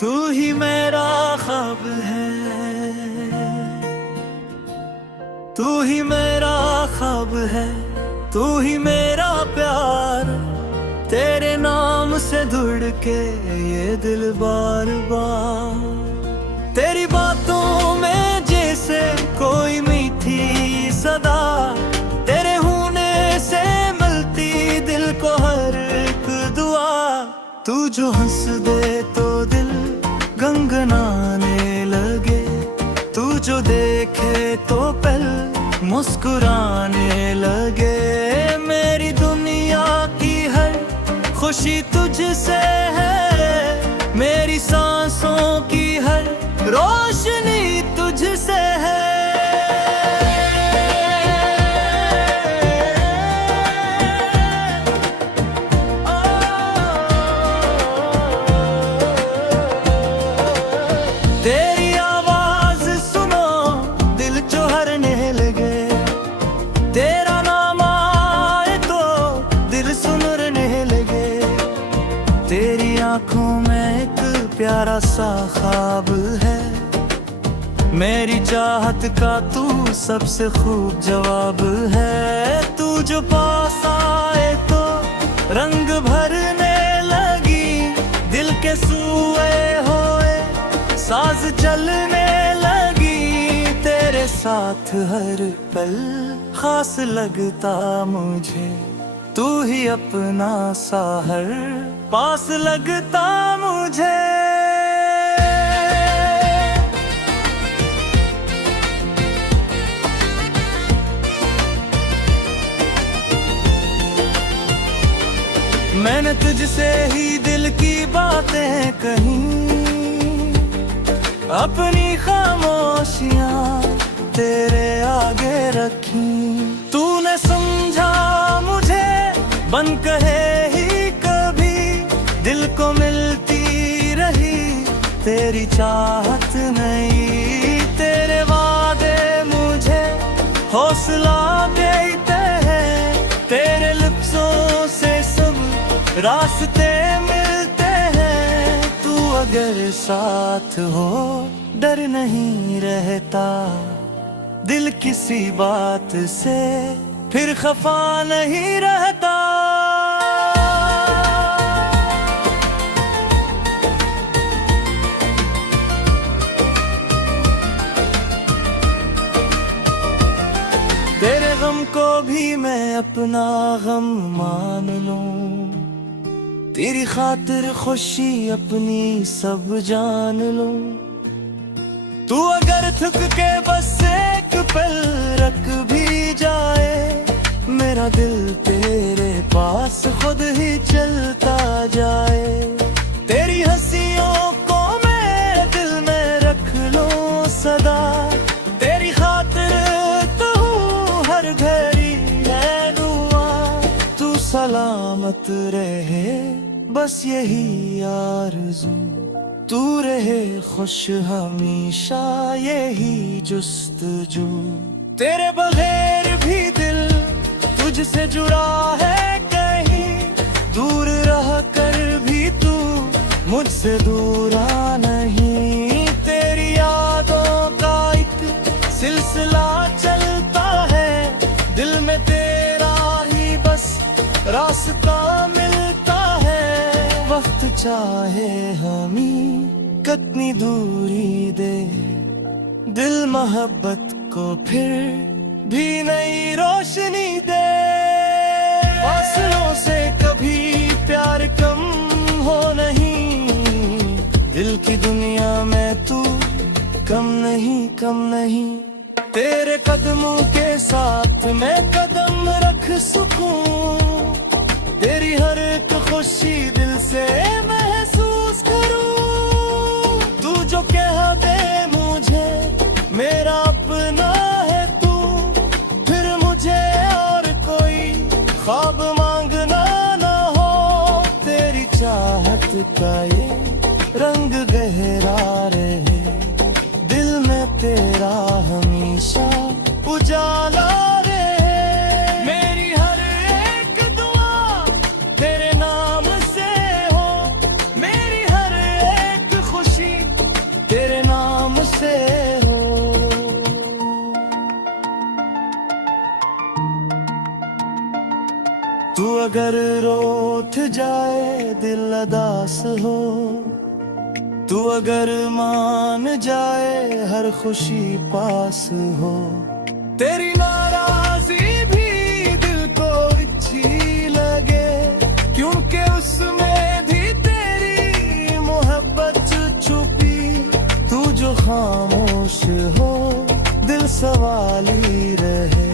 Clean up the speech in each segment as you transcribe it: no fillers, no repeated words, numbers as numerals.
तू ही मेरा ख्वाब है, तू ही मेरा ख्वाब है, तू ही मेरा प्यार। तेरे नाम से जुड़ के ये दिल बार बार, तेरी बातों में जैसे कोई मीठी सदा, तेरे होने से मिलती दिल को हर एक दुआ। तू जो हंस दे तो दिल गनगनाने लगे, तू जो देखे तो पल मुस्कुराने लगे। मेरी दुनिया की हर खुशी तुझसे है, मेरी सांसों की हर रोशनी तुझसे है। तेरी आवाज सुनो दिल चौहरने लगे, तेरा नाम आए तो दिल सुनरने लगे। तेरी आंखों में एक प्यारा सा ख्वाब है, मेरी चाहत का तू सबसे खूब जवाब है। तू जो पास आए तो रंग भरने लगी, दिल के सूए होए साज चलने लगी। तेरे साथ हर पल खास लगता मुझे, तू ही अपना सा हर पास लगता मुझे। मैंने तुझसे ही दिल की बातें कही, अपनी खामोशियां तेरे आगे रखी। तूने समझा मुझे बन कहे ही कभी, दिल को मिलती रही तेरी चाहत नहीं। तेरे वादे मुझे हौसला देते हैं, तेरे लिप्सों से सब रास्ते मिलते हैं। तू अगर साथ हो डर नहीं रहता, दिल किसी बात से फिर खफा नहीं रहता। तेरे गम को भी मैं अपना गम मान लूं, तेरी खातिर खुशी अपनी सब जान लूं। तू अगर थक के बस एक पल रख भी जाए, मेरा दिल तेरे पास खुद ही चलता जाए। तेरी हंसियों को मेरे दिल में रख लूं सदा, तेरी खातिर तू हर घड़ी है दुआ। तू सलामत रहे बस यही आरज़ू, तू रहे खुश हमेशा यही जुस्तजू। तेरे बगैर भी दिल तुझसे जुड़ा है कहीं, दूर रह कर भी तू मुझसे दूरा नहीं। तेरी यादों का एक सिलसिला चलता है, दिल में तेरा ही बस रास्ता मिलता है। वक्त चाहे हमें कितनी दूरी दे, दिल मोहब्बत को फिर भी नई रोशनी दे। फासलों से कभी प्यार कम हो नहीं, दिल की दुनिया में तू कम नहीं, कम नहीं। तेरे कदमों के साथ मैं कदम रख सकूं, तेरी हर एक खुशी दिल से महसूस करूं। तू जो कह दे मुझे मेरा अपना है तू, फिर मुझे और कोई ख्वाब मांगना ना हो। तेरी चाहत का ये रंग गहरा रहे, दिल में तेरा हमेशा उजाला रहे। मेरी हर एक दुआ तेरे नाम से हो, मेरी हर एक खुशी तू अगर रोठ जाए दिल अदास हो, तू अगर मान जाए हर खुशी पास हो, तेरी नाराजी भी दिल को अच्छी लगे, क्योंकि उसमें भी तेरी मोहब्बत छुपी। तू जो खामोश हो दिल सवाली रहे,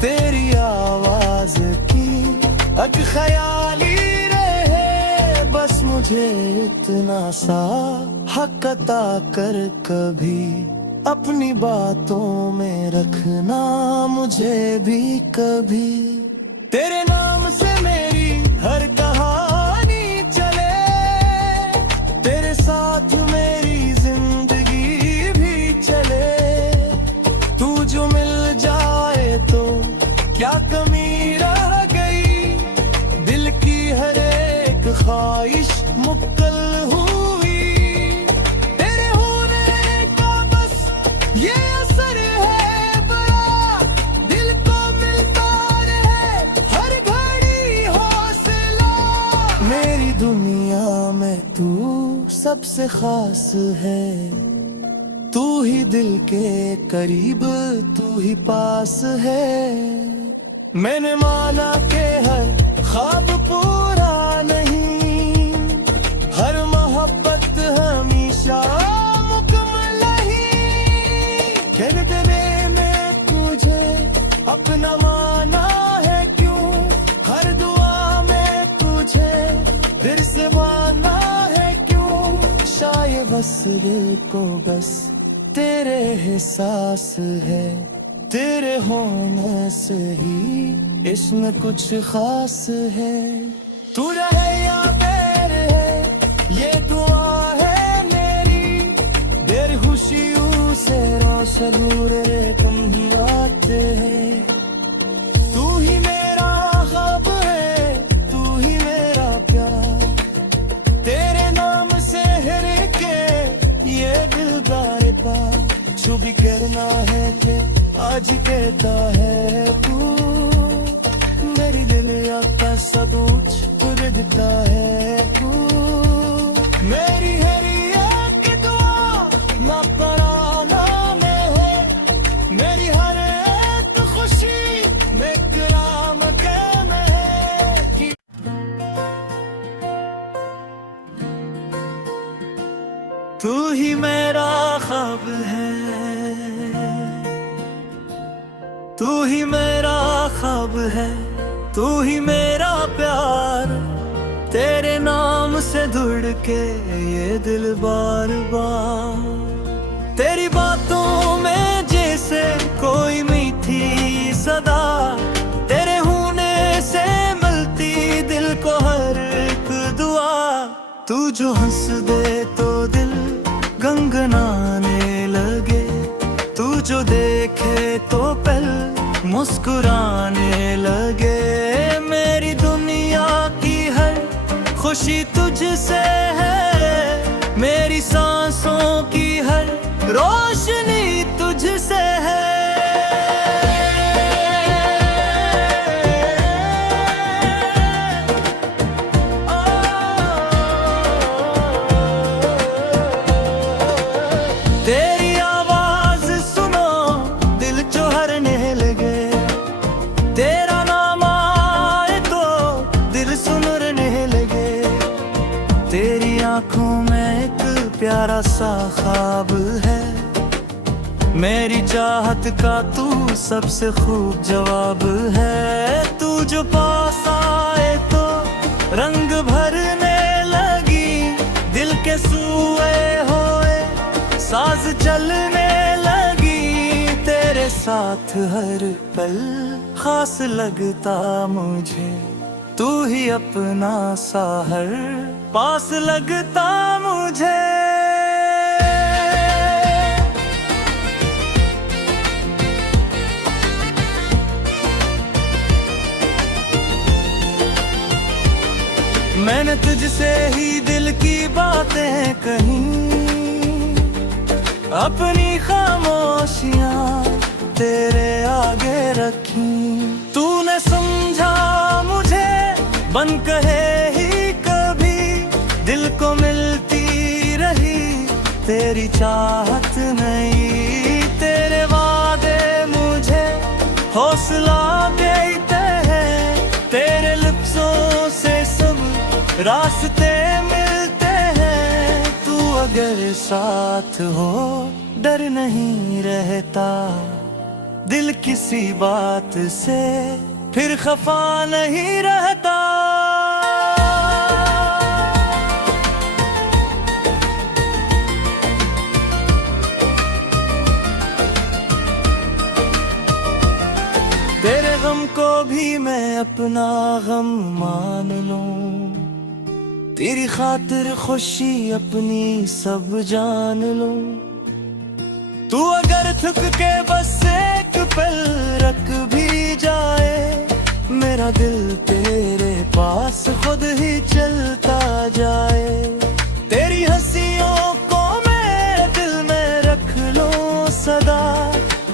तेरी आवाज की अक ख्याली रहे। बस मुझे इतना सा हक अता कर कभी, अपनी बातों में रखना मुझे भी कभी। तेरे नाम से मेरी हर कहानी चले, तेरे साथ मेरी जिंदगी भी चले। तू जो मिल जाए तो क्या कमी रह गई, दिल की हर एक ख्वाहिश मुक्कल हुई। तेरे होने का बस ये असर है बड़ा, दिल को मिलता रहे हर घड़ी हौसला। मेरी दुनिया में तू सबसे खास है, तू ही दिल के करीब, तू ही पास है। मैंने माना के हर ख्वाब पूरा नहीं, हर मोहब्बत हमेशा मुकम्मल नहीं। फिर तेरे में तुझे अपना माना है क्यों, हर दुआ में तुझे दिल से माना है क्यों। शायद बस दिल को बस तेरे एहसास है, तेरे होने से ही इसमें कुछ खास है। तू रहे या बैर है ये दुआ है मेरी, देर खुशियों से रोशन नूरे तुम ही आते हैं। तू ही मेरा ख्वाब है, तू ही मेरा प्यार, तेरे नाम से हर के ये दिल बारे पार। जो भी करना है कि आज कहता है तू, मेरी दुनिया का सदूच देता है तू। मेरी हर एक दुआ ना पराना में है, मेरी हर एक खुशी में कराम के में है। तू ही मेरा ख्वाब है, तू ही मेरा ख्वाब है, तू ही मेरा प्यार, तेरे नाम से जुड़ के ये दिल बार बार। तेरी बातों में जैसे कोई मीठी सदा, तेरे होने से मिलती दिल को हर एक दुआ। तू जो हंस दे तो दिल गनगनाने लगे, तू जो देखे तो पल मुस्कुराने लगे। मेरी दुनिया की हर खुशी तुझसे है, मेरी सांसों की हर रोशनी तुझसे है। तेरी आवाज सुनो दिल चौहरने लगे, तेरा नाम आए तो दिल सुनरने लगे। तेरी आंखों में एक प्यारा सा ख्वाब है, मेरी चाहत का तू सबसे खूब जवाब है। तू जो पास आए तो रंग भरने लगी, दिल के सूए होए साज चलने लगी। तेरे साथ हर पल खास लगता मुझे, तू ही अपना सा हर पास लगता मुझे। मैंने तुझसे ही दिल की बातें कही, अपनी खामोशियां तेरे आगे रखी। तूने समझा मुझे बन कहे ही कभी दिल को मिलती रही तेरी चाहत नहीं, तेरे वादे मुझे हौसला देते हैं, तेरे लिप्सों से सब रास्ते मिलते हैं। तू अगर साथ हो डर नहीं रहता, दिल किसी बात से फिर खफा नहीं रहता। तेरे गम को भी मैं अपना गम मान लूं, तेरी खातिर खुशी अपनी सब जान लूं। तू अगर थक के बस एक पल रख भी जाए, मेरा दिल तेरे पास खुद ही चलता जाए। तेरी हंसियों को मेरे दिल में रख लूं सदा,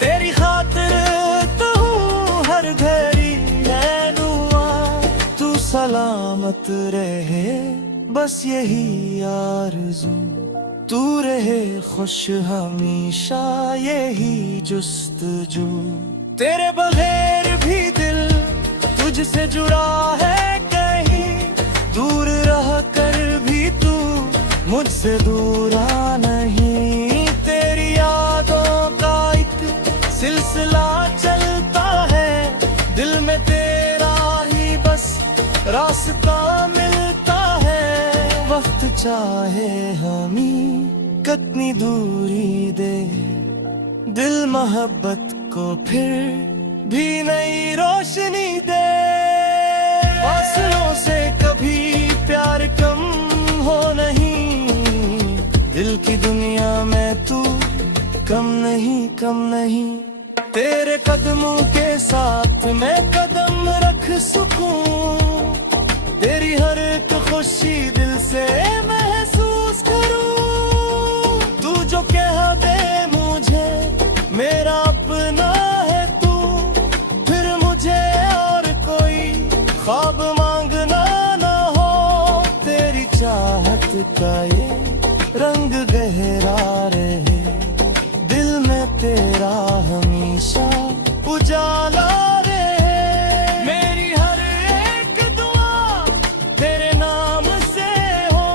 तेरी खातिर तू हर घड़ी रहनुमा। तू सलामत रहे बस यही आरज़ू, तू रहे खुश हमेशा यही जुस्तजू। तेरे बगैर भी दिल तुझसे जुड़ा है कहीं, दूर रह कर भी तू मुझसे दूरा नहीं। तेरी यादों का एक सिलसिला चलता है, दिल में तेरा ही बस रास्ता मिलता है। वक्त चाहे हमें कितनी दूरी दे, दिल मोहब्बत को फिर भी नई रोशनी दे। फासलों से कभी प्यार कम हो नहीं, दिल की दुनिया में तू कम नहीं, कम नहीं। तेरे कदमों के साथ मैं कदम रख सकूं, तेरी हर एक खुशी दिल से महसूस करूं। तू जो कह दे मुझे मेरा अपना है तू, फिर मुझे और कोई ख्वाब मांगना ना हो। तेरी चाहत का ये रंग गहरा रहे, दिल में तेरा हमेशा उजाला रहे। मेरी हर एक दुआ तेरे नाम से हो,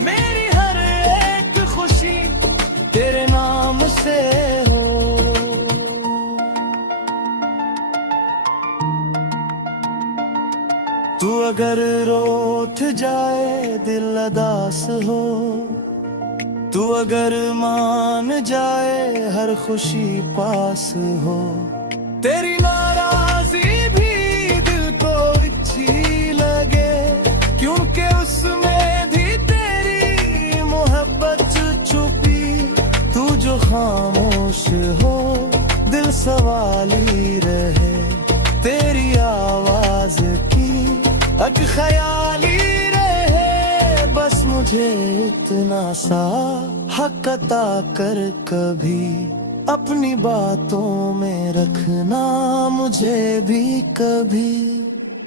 मेरी हर एक खुशी तेरे नाम से हो। तू अगर रोठ जाए दिल अदास हो, तू अगर मान जाए हर खुशी पास हो। तेरी नाराजी भी दिल को अच्छी लगे, क्योंकि उसमें भी तेरी मोहब्बत छुपी। तू जो खामोश हो दिल सवाली रहे, तेरी आवाज की एक ख्याली रहे। बस मुझे इतना सा हक अता कर कभी, अपनी बातों में रखना मुझे भी कभी।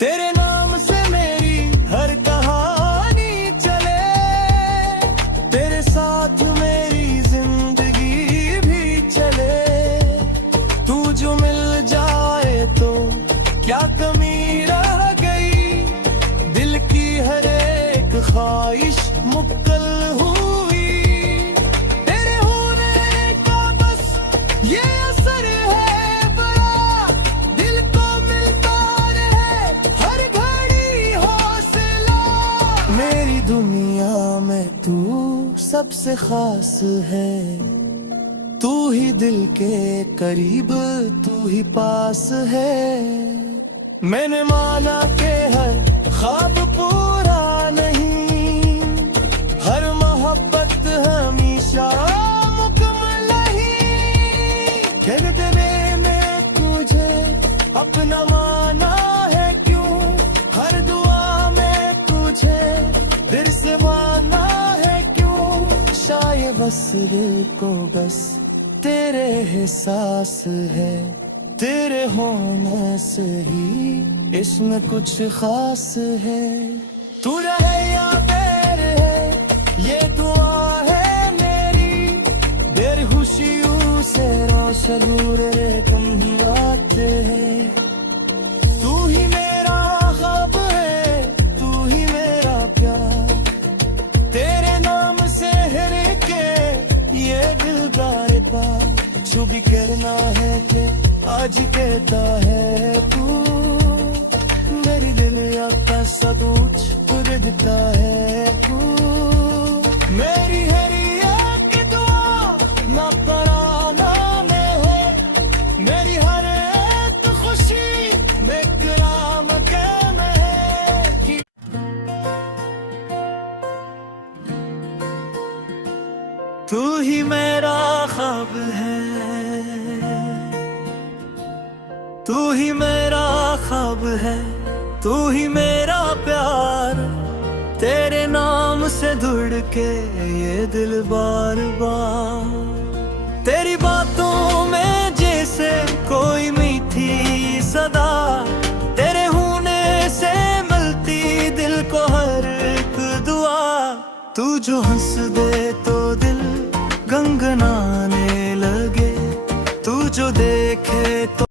तेरे नाम से मेरी हर कहानी चले, तेरे साथ मेरी जिंदगी भी चले। तू जो मिल जाए तो क्या कमी रह गई, दिल की हर एक ख्वाहिश मुक्कल हुई। तेरे होने का बस ये असर है बड़ा, दिल को मिलता रहे हर घड़ी हौसला। मेरी दुनिया में तू सबसे खास है, तू ही दिल के करीब, तू ही पास है। मैंने माना के हर ख्वाब पूरा नहीं, हर मोहब्बत हमेशा मुकम्मल नहीं। फिर तेरे में तुझे अपना माना है क्यों, हर दुआ में तुझे दिल से माना है क्यों। शायद बस दिल को बस तेरे एहसास है, तेरे होने से ही इसमें कुछ खास है। तू रहे या बेर है, ये दुआ है मेरी। बेरहुशियों से रोशन रे तुम ही आते हैं। तू ही मेरा ख्वाब है, तू ही मेरा प्यार। तेरे नाम से हर के ये दिल बार बार जो भी करना है कि आज कहता है तू। मेरी दुनिया का सबूत देता है तू। मेरी हर एक दुआ ना पराना में है। मेरी हर एक खुशी में कराम के में है। तू ही मेरा ख्वाब है, तू ही मेरा ख्वाब है, तू ही मेरा प्यार। तेरे नाम से जुड़ के ये दिल बार बार। तेरी बातों में जैसे कोई मीठी सदा। तेरे होने से मिलती दिल को हर एक दुआ। तू जो हंस दे तो दिल गनगनाने लगे। तू जो देखे तो